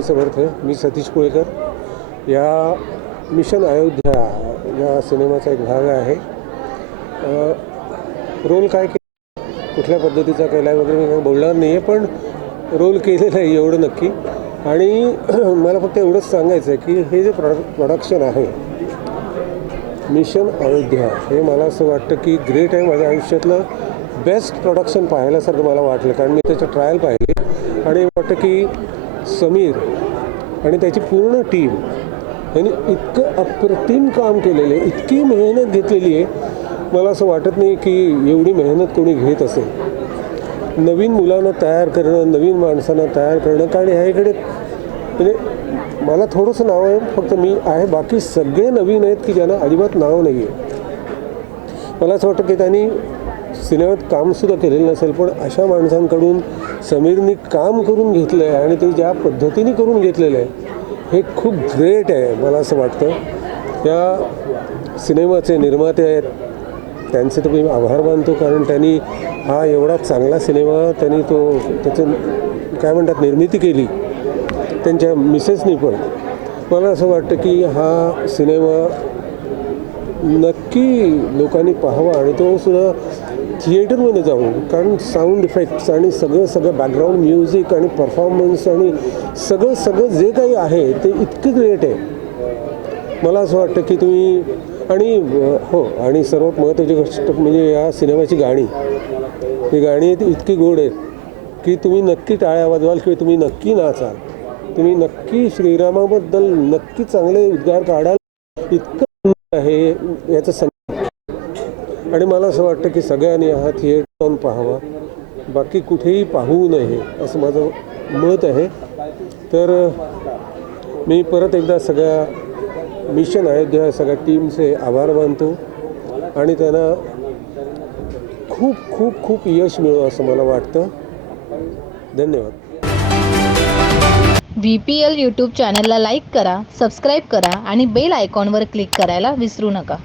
मी समर्थ मी सतीश कुळेकर. या मिशन अयोध्या या सिनेमाचा एक भाग आहे. रोल काय के कुठल्या पद्धतीचा केला आहे वगैरे मी काही बोलणार नाही आहे पण रोल केलेला आहे एवढं नक्की. आणि मला फक्त एवढंच सांगायचं आहे की हे जे प्रोड प्रोडक्शन आहे मिशन अयोध्या हे मला असं वाटतं की ग्रेट आहे. माझ्या आयुष्यातलं बेस्ट प्रोडक्शन पाहिल्यासारखं मला वाटलं कारण मी त्याचं ट्रायल पाहिली. आणि वाटतं की समीर आणि त्याची पूर्ण टीम यांनी इतकं अप्रतिम काम केलेलं आहे इतकी मेहनत घेतलेली आहे. मला असं वाटत नाही की एवढी मेहनत कोणी घेत असेल. नवीन मुलांना तयार करणं नवीन माणसांना तयार करणं कारण ह्याकडे म्हणजे मला थोडंसं नाव आहे फक्त मी आहे बाकी सगळे नवीन आहेत की ज्यांना अजिबात नाव नाही आहे मला असं वाटतं की त्यांनी सिनेमात कामसुद्धा केलेलं नसेल पण अशा माणसांकडून समीरनी काम करून घेतलं आहे आणि ते ज्या पद्धतीने करून घेतलेलं आहे हे खूप ग्रेट आहे मला असं वाटतं. या सिनेमाचे निर्माते आहेत. त्यांचे तर मी आभार मानतो कारण त्यांनी हा एवढा चांगला सिनेमा त्यांनी तो त्याचं काय म्हणतात निर्मिती केली. त्यांच्या मिसेसनी पण. मला असं वाटतं की हा सिनेमा नक्की लोकांनी पाहावा आणि तो सुद्धा थिएटरमध्ये जाऊन कारण साऊंड इफेक्ट्स आणि सगळं सगळं बॅकग्राऊंड म्युझिक आणि परफॉर्मन्स आणि सगळं सगळं जे काही आहे ते इतकं ग्रेट आहे. मला असं वाटतं की तुम्ही आणि हो आणि सर्वात महत्त्वाची गोष्ट म्हणजे या सिनेमाची गाणी. ही गाणी ती इतकी गोड आहेत की तुम्ही नक्की टाळ्या वाजवाल किंवा तुम्ही नक्की नाचाल. तुम्ही नक्की श्रीरामाबद्दल नक्की चांगले उद्गार काढाल. इतकं आहे याचं आणि मला असं वाटतं की सगळ्यांनी हा थिएटर जाऊन पाहावा. बाकी कुठेही पाहू नये असं माझं मत आहे. तर मी परत एकदा सगळ्या मिशन अयोध्या सगळ्या टीमचे आभार मानतो. आणि त्यांना खूप खूप खूप यश मिळो असं मला वाटतं. धन्यवाद. व्ही पी एल यूट्यूब चॅनलला लाईक करा सबस्क्राईब करा आणि बेल आयकॉनवर क्लिक करायला विसरू नका.